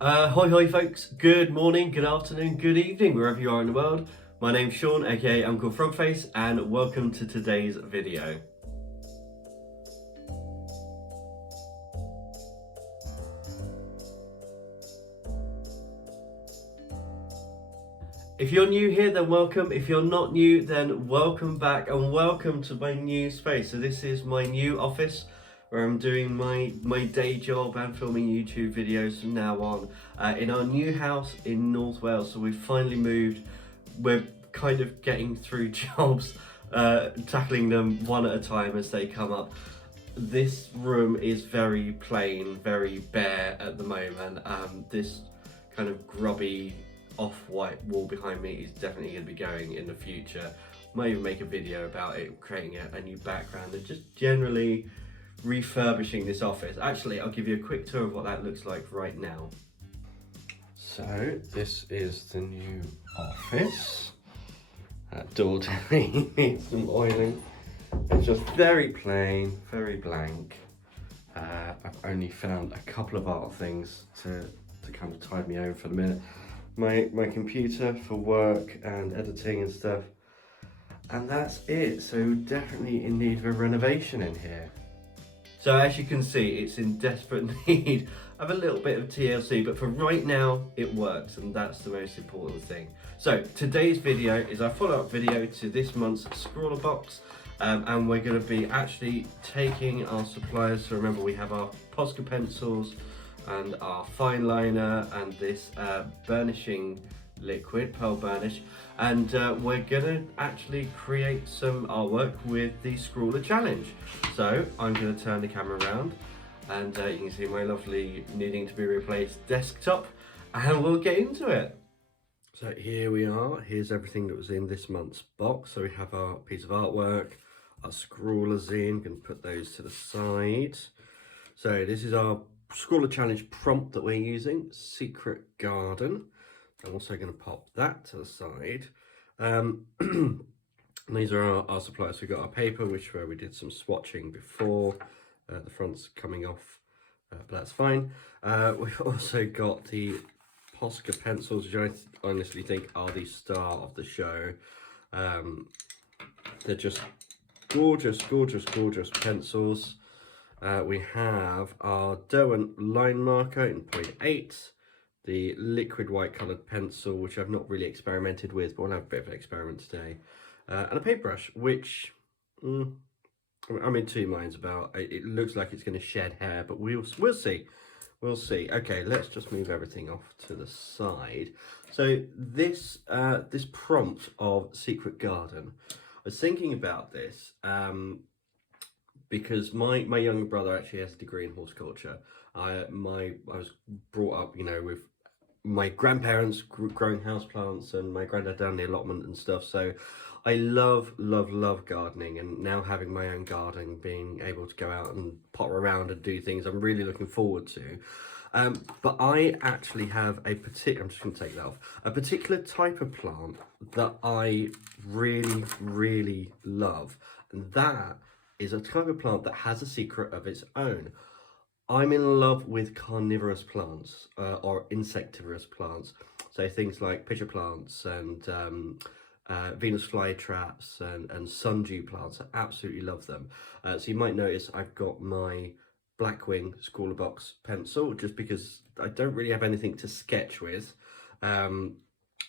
Hoi hoi folks, good morning, good afternoon, good evening, wherever you are in the world. My name's Sean, aka Uncle Frogface, and welcome to today's video. If you're new here, then welcome. If you're not new, then welcome back and welcome to my new space. So this is my new office where I'm doing my day job and filming YouTube videos from now on in our new house in North Wales. So we've finally moved. We're kind of getting through jobs, tackling them one at a time as they come up. This room is very plain, very bare at the moment. This kind of grubby off-white wall behind me is definitely going to be going in the future. Might even make a video about it, creating a new background and just generally refurbishing this office. Actually, I'll give you a quick tour of what that looks like right now. So this is the new office. That door definitely needs some oiling. It's just very plain, very blank. I've only found a couple of art things to kind of tide me over for the minute. My computer for work and editing and stuff, and that's it. So definitely in need of a renovation in here. So as you can see, it's in desperate need of a little bit of TLC, but for right now it works, and that's the most important thing. So today's video is our follow-up video to this month's ScrawlrBox, and we're going to be actually taking our suppliers. So remember, we have our Posca pencils and our fine liner and this burnishing liquid, pearl burnish, and we're gonna actually create some artwork with the ScrawlrChallenge. So I'm gonna turn the camera around and you can see my lovely needing to be replaced desktop, and we'll get into it. So here we are, here's everything that was in this month's box. So we have our piece of artwork, our scrawlers in, gonna put those to the side. So this is our ScrawlrChallenge prompt that we're using, Secret Garden. I'm also going to pop that to the side. These are our supplies. We've got our paper, where we did some swatching before. The front's coming off, but that's fine. We've also got the Posca pencils, which I honestly think are the star of the show. They're just gorgeous, gorgeous, gorgeous pencils. We have our Derwent line marker in 0.8, the liquid white coloured pencil, which I've not really experimented with, but we'll have a bit of an experiment today, and a paintbrush, which I'm in two minds about. It looks like it's going to shed hair, but we'll see. We'll see. Okay, let's just move everything off to the side. So this this prompt of Secret Garden, I was thinking about this. Because my younger brother actually has a degree in horticulture. I was brought up, you know, with my grandparents growing houseplants and my granddad down the allotment and stuff. So I love gardening, and now having my own garden, being able to go out and potter around and do things, I'm really looking forward to. But I actually have I'm just going to take that off, a particular type of plant that I really love, and that is a type of plant that has a secret of its own. I'm in love with carnivorous plants, or insectivorous plants. So things like pitcher plants and Venus flytraps and sundew plants. I absolutely love them. So you might notice I've got my Blackwing ScrawlrBox pencil, just because I don't really have anything to sketch with.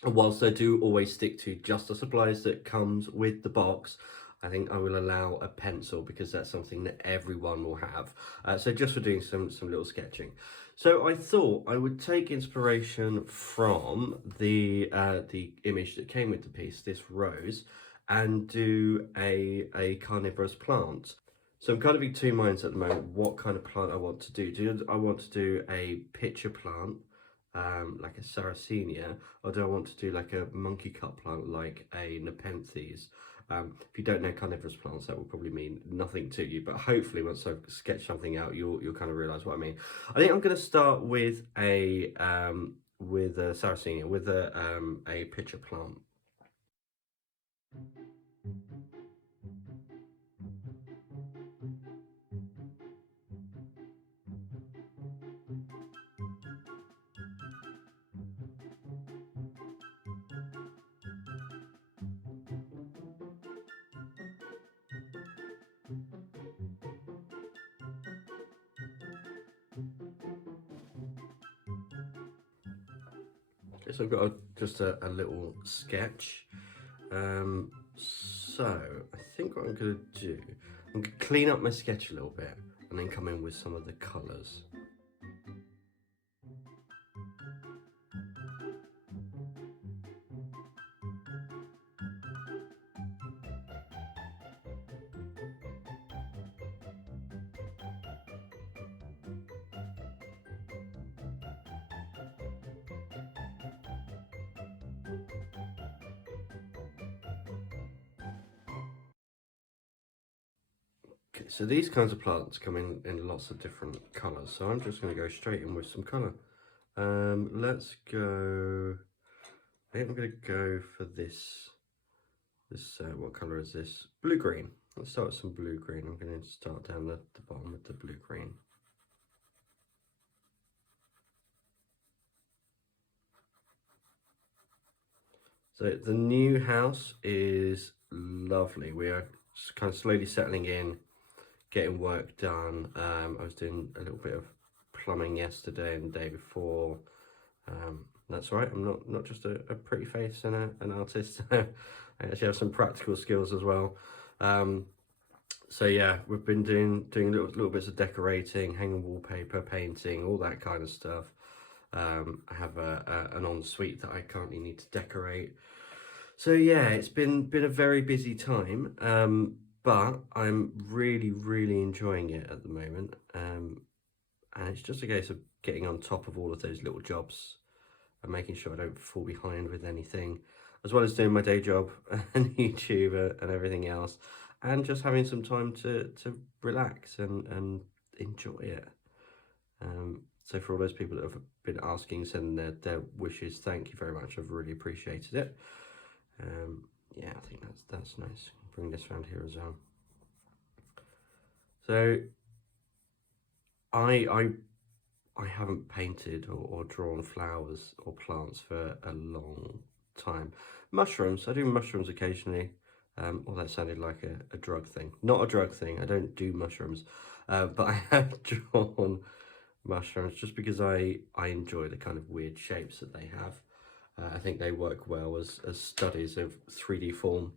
Whilst I do always stick to just the supplies that comes with the box, I think I will allow a pencil, because that's something that everyone will have. So just for doing some little sketching. So I thought I would take inspiration from the image that came with the piece, this rose, and do a carnivorous plant. So I'm kind of in two minds at the moment what kind of plant I want to do. Do I want to do a pitcher plant, like a Sarracenia, or do I want to do like a monkey cut plant like a Nepenthes? If you don't know carnivorous plants, that will probably mean nothing to you, but hopefully once I've sketched something out, you'll kind of realise what I mean. I think I'm going to start with a Sarracenia, with a pitcher plant. So I've got just a little sketch. So I think what I'm going to do, I'm going to clean up my sketch a little bit and then come in with some of the colours. Okay, so these kinds of plants come in lots of different colours, so I'm just going to go straight in with some colour. Let's go, I think I'm going to go for this, what colour is this? Blue-green. Let's start with some blue-green. I'm going to start down the bottom with the blue-green. So the new house is lovely. We are kind of slowly settling in, getting work done. I was doing a little bit of plumbing yesterday and the day before. That's right, I'm not just a pretty face and an artist. I actually have some practical skills as well. So yeah, we've been doing little bits of decorating, hanging wallpaper, painting, all that kind of stuff. I have an ensuite that I currently need to decorate. So yeah, it's been a very busy time, but I'm really enjoying it at the moment. And it's just a case of getting on top of all of those little jobs and making sure I don't fall behind with anything, as well as doing my day job and YouTube and everything else, and just having some time to relax and enjoy it. So for all those people that have been asking, sending their wishes, thank you very much. I've really appreciated it. Yeah, I think that's nice. Bring this around here as well. So I haven't painted or drawn flowers or plants for a long time. Mushrooms, I do mushrooms occasionally. Well, that sounded like a drug thing. Not a drug thing, I don't do mushrooms. But I have drawn mushrooms just because I enjoy the kind of weird shapes that they have. I think they work well as studies of 3D form.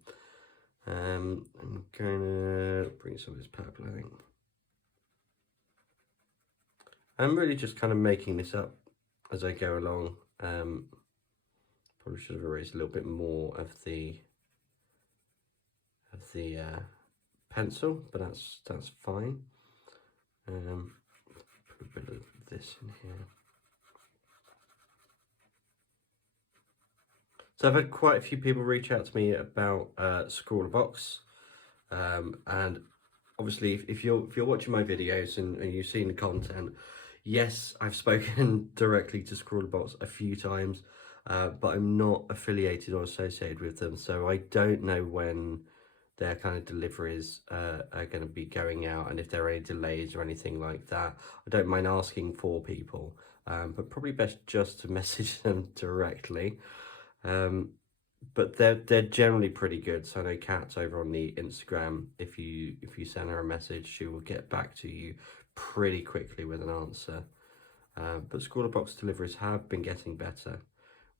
I'm gonna bring some of this purple, I think. I'm really just kind of making this up as I go along. Probably should have erased a little bit more of the pencil, but that's fine. Put a bit of this in here. So I've had quite a few people reach out to me about ScrawlrBox, and obviously if you're watching my videos and you've seen the content, yes, I've spoken directly to ScrawlrBox a few times, but I'm not affiliated or associated with them, so I don't know when their kind of deliveries are going to be going out, and if there are any delays or anything like that. I don't mind asking for people, but probably best just to message them directly. But they're generally pretty good. So I know Kat's over on the Instagram. If you send her a message, she will get back to you pretty quickly with an answer. But ScrawlrBox deliveries have been getting better,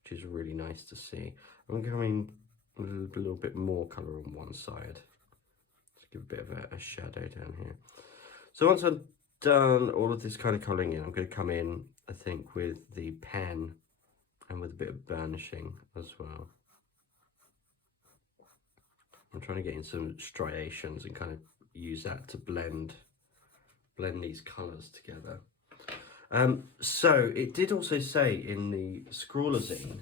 which is really nice to see. I'm going a little bit more colour on one side. Just give a bit of a shadow down here. So once I've done all of this kind of colouring in, I'm going to come in, I think, with the pen and with a bit of burnishing as well. I'm trying to get in some striations and kind of use that to blend these colours together. So it did also say in the ScrawlrZine,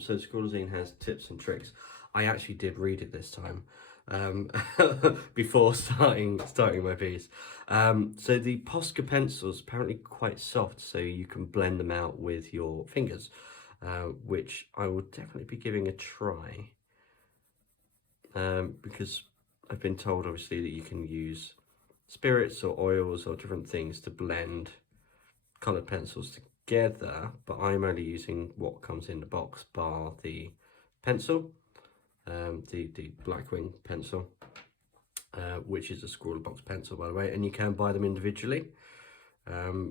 so ScrawlrZine has tips and tricks. I actually did read it this time before starting my piece. So the Posca pencils apparently quite soft, so you can blend them out with your fingers, which I will definitely be giving a try, because I've been told obviously that you can use spirits or oils or different things to blend coloured pencils together, but I'm only using what comes in the box, bar the pencil, the Blackwing pencil, which is a ScrawlrBox pencil, by the way, and you can buy them individually,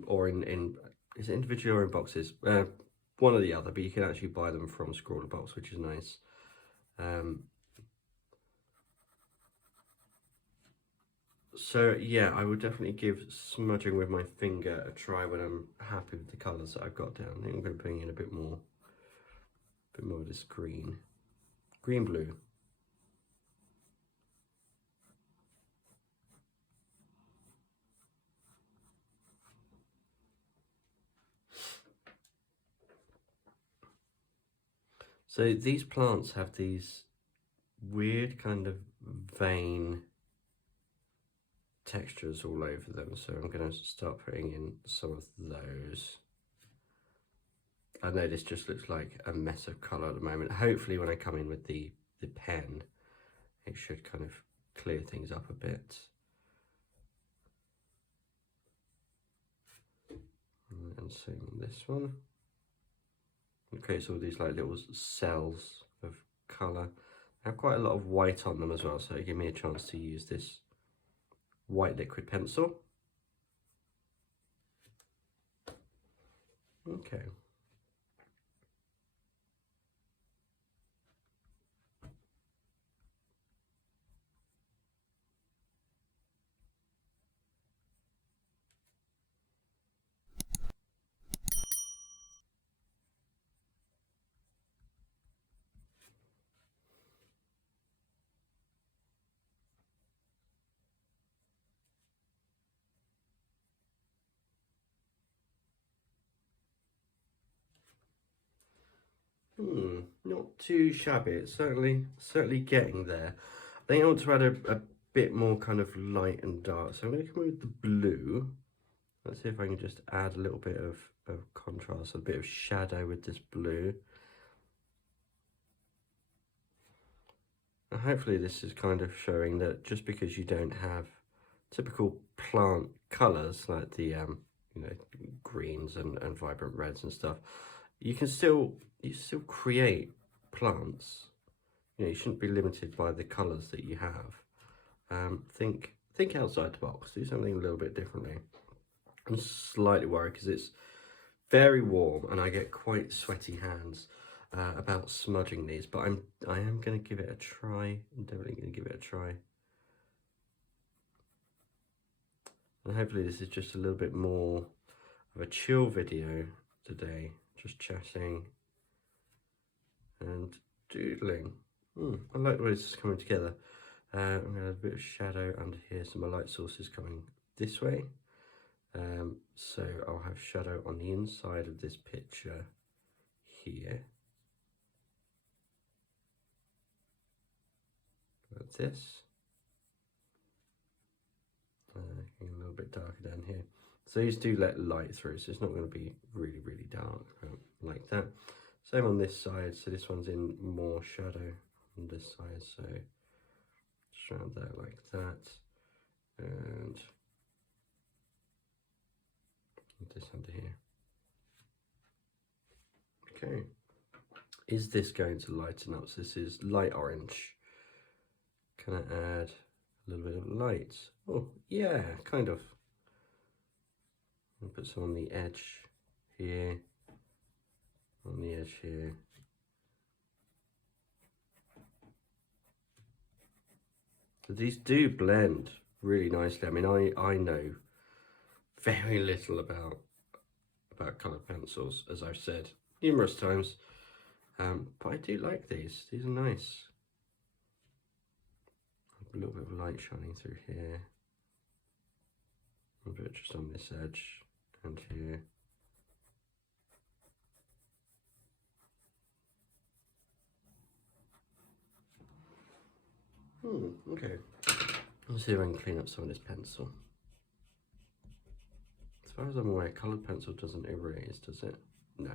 or in is it individually or in boxes? one or the other, but you can actually buy them from ScrawlrBox, which is nice. So yeah, I would definitely give smudging with my finger a try when I'm happy with the colours that I've got down. I think I'm going to bring in a bit more of this green blue. So these plants have these weird kind of vein textures all over them, so I'm going to start putting in some of those. I know this just looks like a mess of colour at the moment. Hopefully when I come in with the pen, it should kind of clear things up a bit. And same on this one. It creates all these like little cells of colour. I have quite a lot of white on them as well, so it gave me a chance to use this white liquid pencil. Okay. Not too shabby. It's certainly getting there. I think I want to add a bit more kind of light and dark. So I'm going to come in with the blue. Let's see if I can just add a little bit of contrast, a bit of shadow with this blue. And hopefully this is kind of showing that just because you don't have typical plant colours like the you know, greens and vibrant reds and stuff, you still create plants. You know, you shouldn't be limited by the colours that you have. Think outside the box. Do something a little bit differently. I'm slightly worried because it's very warm and I get quite sweaty hands about smudging these, but I am going to give it a try. I'm definitely going to give it a try. And hopefully this is just a little bit more of a chill video today, just chatting and doodling. I like the way this is coming together. I'm going to add a bit of shadow under here, so my light source is coming this way. So I'll have shadow on the inside of this picture here. Like this. Getting a little bit darker down here. So these do let light through, so it's not going to be really dark like that. Same on this side, so this one's in more shadow on this side, so just around there like that. And this under here. Okay, is this going to lighten up? So this is light orange. Can I add a little bit of light? Oh yeah, kind of. I'll put some on the edge here, on the edge here. So these do blend really nicely. I mean, I know very little about coloured pencils, as I've said numerous times, but I do like these. These are nice. A little bit of light shining through here, a bit just on this edge and here. Okay. Let's see if I can clean up some of this pencil. As far as I'm aware, coloured pencil doesn't erase, does it? No.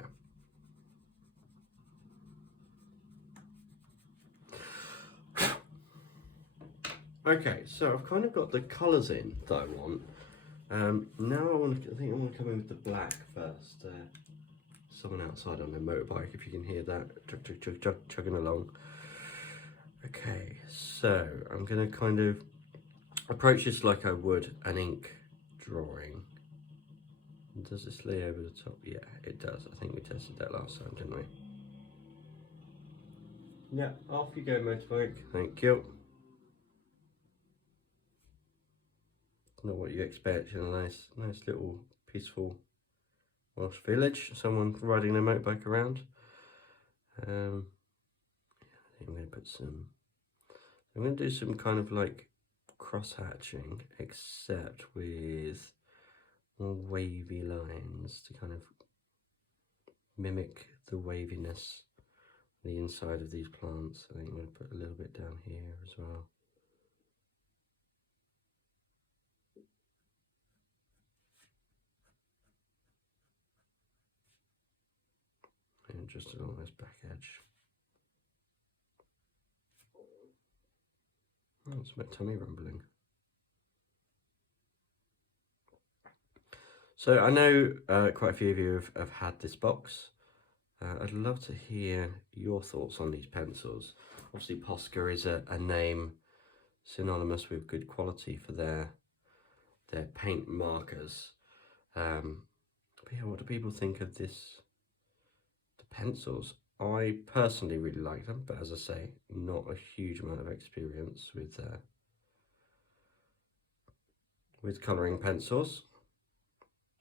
Okay, so I've kind of got the colours in that I want. Now I think I want to come in with the black first. Someone outside on their motorbike, if you can hear that, chugging along. Okay, so I'm going to kind of approach this like I would an ink drawing. Does this lay over the top? Yeah, it does. I think we tested that last time, didn't we? Yeah, off you go, motorbike. Thank you. Not what you expect in a nice little peaceful Welsh village. Someone riding their motorbike around. I think I'm going to put some. I'm going to do some kind of like cross hatching, except with more wavy lines to kind of mimic the waviness on the inside of these plants. I think I'm going to put a little bit down here as well. And just along this back edge. Oh, it's my tummy rumbling. So I know quite a few of you have had this box. I'd love to hear your thoughts on these pencils. Obviously Posca is a name synonymous with good quality for their paint markers. But yeah, what do people think of the pencils? I personally really like them, but as I say, not a huge amount of experience with colouring pencils.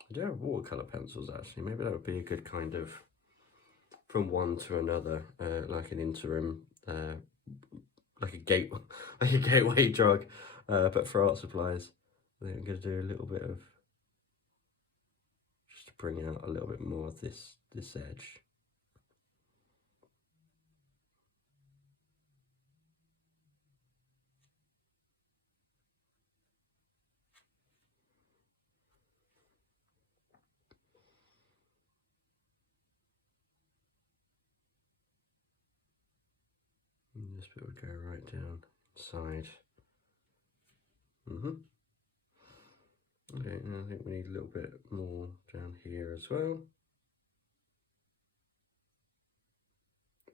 I do have watercolour pencils actually. Maybe that would be a good kind of from one to another, like an interim, like a gateway drug, but for art supplies. I think I'm going to do a little bit of, just to bring out a little bit more of this edge. And this bit would go right down inside. Okay, now I think we need a little bit more down here as well.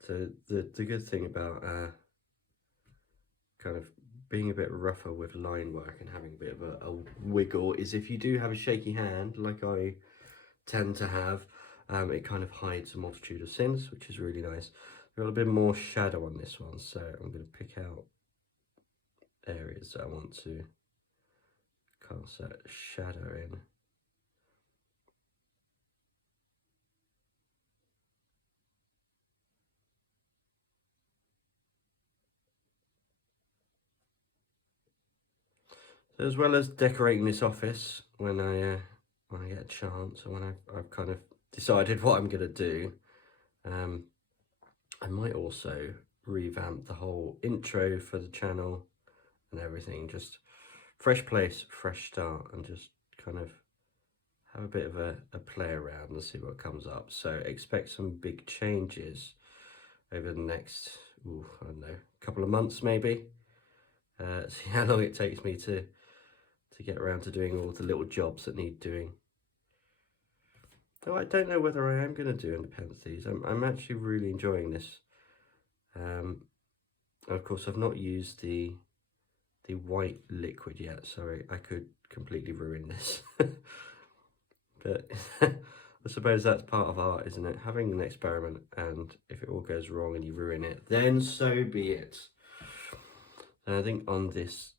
So the good thing about kind of being a bit rougher with line work and having a bit of a wiggle is if you do have a shaky hand, like I tend to have, it kind of hides a multitude of sins, which is really nice. I've got a bit more shadow on this one, so I'm going to pick out areas that I want to cast that shadow in. So as well as decorating this office when I get a chance, or when I've kind of decided what I'm going to do, I might also revamp the whole intro for the channel and everything. Just fresh place, fresh start, and just kind of have a bit of a play around and see what comes up. So expect some big changes over the next, I don't know, couple of months maybe. See how long it takes me to get around to doing all the little jobs that need doing. Though I don't know whether I am going to do independent. I'm actually really enjoying this. Of course, I've not used the white liquid yet, so I could completely ruin this. But I suppose that's part of art, isn't it? Having an experiment, and if it all goes wrong and you ruin it, then so be it. And I think on this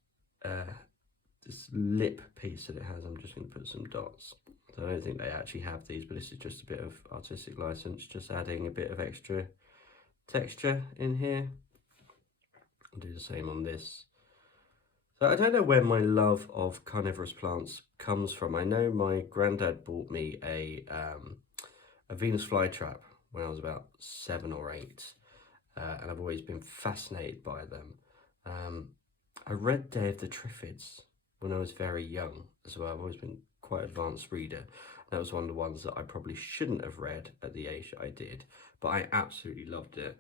this lip piece that it has, I'm just going to put some dots. So I don't think they actually have these, but this is just a bit of artistic license, just adding a bit of extra texture in here. I'll do the same on this. So I don't know where my love of carnivorous plants comes from. I know my granddad bought me a Venus flytrap when I was about 7 or 8, and I've always been fascinated by them. I read Day of the Triffids when I was very young as well. I've always been quite an advanced reader. That was one of the ones that I probably shouldn't have read at the age that I did, but I absolutely loved it.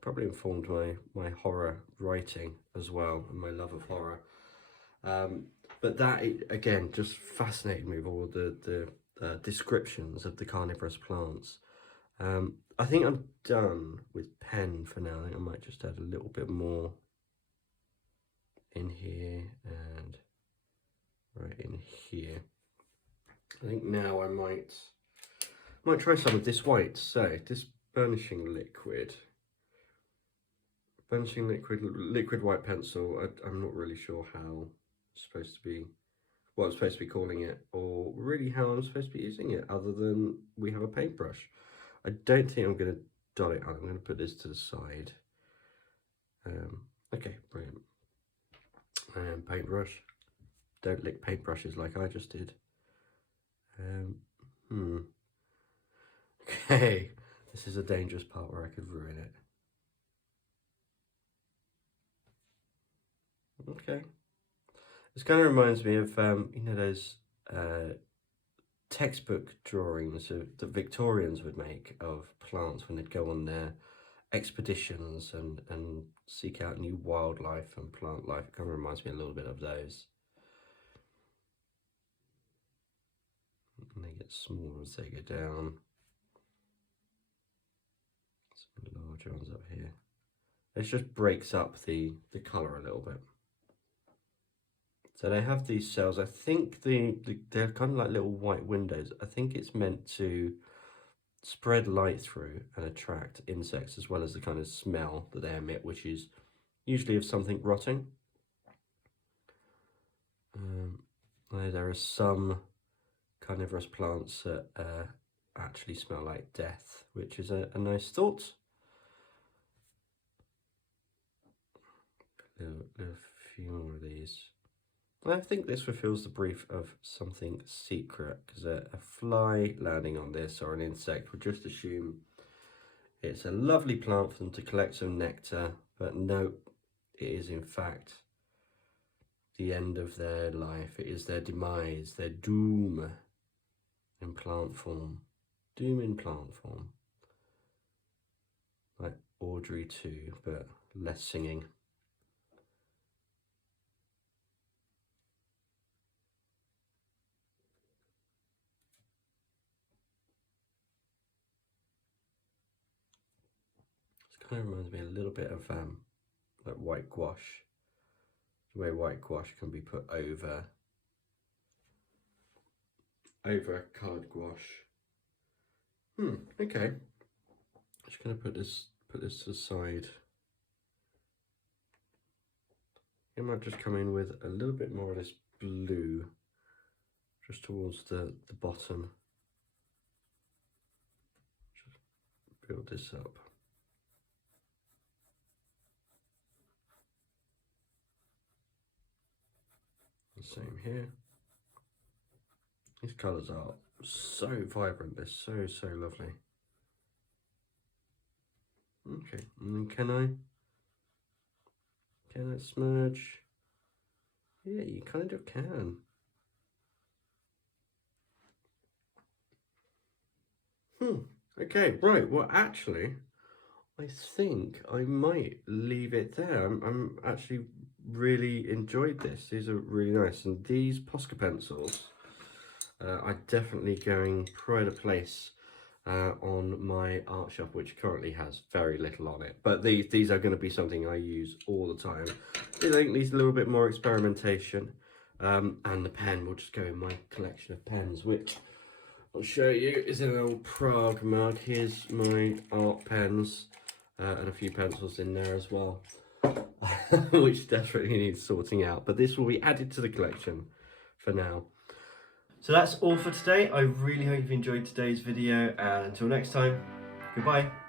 Probably informed my horror writing as well, and my love of horror. But that, again, just fascinated me with all the descriptions of the carnivorous plants. I think I'm done with pen for now. I think I might just add a little bit more in here and right in here. I think now I might try some of this white. So this burnishing liquid white pencil. I'm not really sure how I'm supposed to be, what I'm supposed to be calling it, or really how I'm supposed to be using it, other than we have a paintbrush. I don't think I'm going to dot it on. I'm going to put this to the side. Okay, brilliant. And paintbrush. Don't lick paintbrushes like I just did. Okay, this is a dangerous part where I could ruin it. Okay. This kind of reminds me of, you know, those textbook drawings that Victorians would make of plants when they'd go on their expeditions and seek out new wildlife and plant life. It kind of reminds me a little bit of those. And they get smaller as they go down. Some larger ones up here. It just breaks up the colour a little bit. So they have these cells. I think they're kind of like little white windows. I think it's meant to spread light through and attract insects, as well as the kind of smell that they emit, which is usually of something rotting. There are some carnivorous plants that actually smell like death, which is a nice thought. A few more of these. I think this fulfills the brief of something secret, because a fly landing on this or an insect would just assume it's a lovely plant for them to collect some nectar, but no, it is in fact the end of their life. It is their demise, their doom in plant form. Doom in plant form. Like Audrey 2, but less singing. Kind of reminds me a little bit of like white gouache, the way white gouache can be put over coloured gouache. Okay. I'm just going to put this to the side. I might just come in with a little bit more of this blue, just towards the bottom. Just build this up. Same here. These colours are so vibrant, they're so lovely. Okay, and then can I smudge? Yeah, you kind of can. Okay, right, well actually, I think I might leave it there. I'm actually really enjoyed this. These are really nice, and these Posca pencils are definitely going pride of place on my art shop, which currently has very little on it. But these are going to be something I use all the time. I think needs a little bit more experimentation, and the pen will just go in my collection of pens, which I'll show you is in an old Prague mug. Here's my art pens. And a few pencils in there as well, which desperately needs sorting out, but this will be added to the collection for now. So that's all for today. I really hope you've enjoyed today's video, and until next time, goodbye.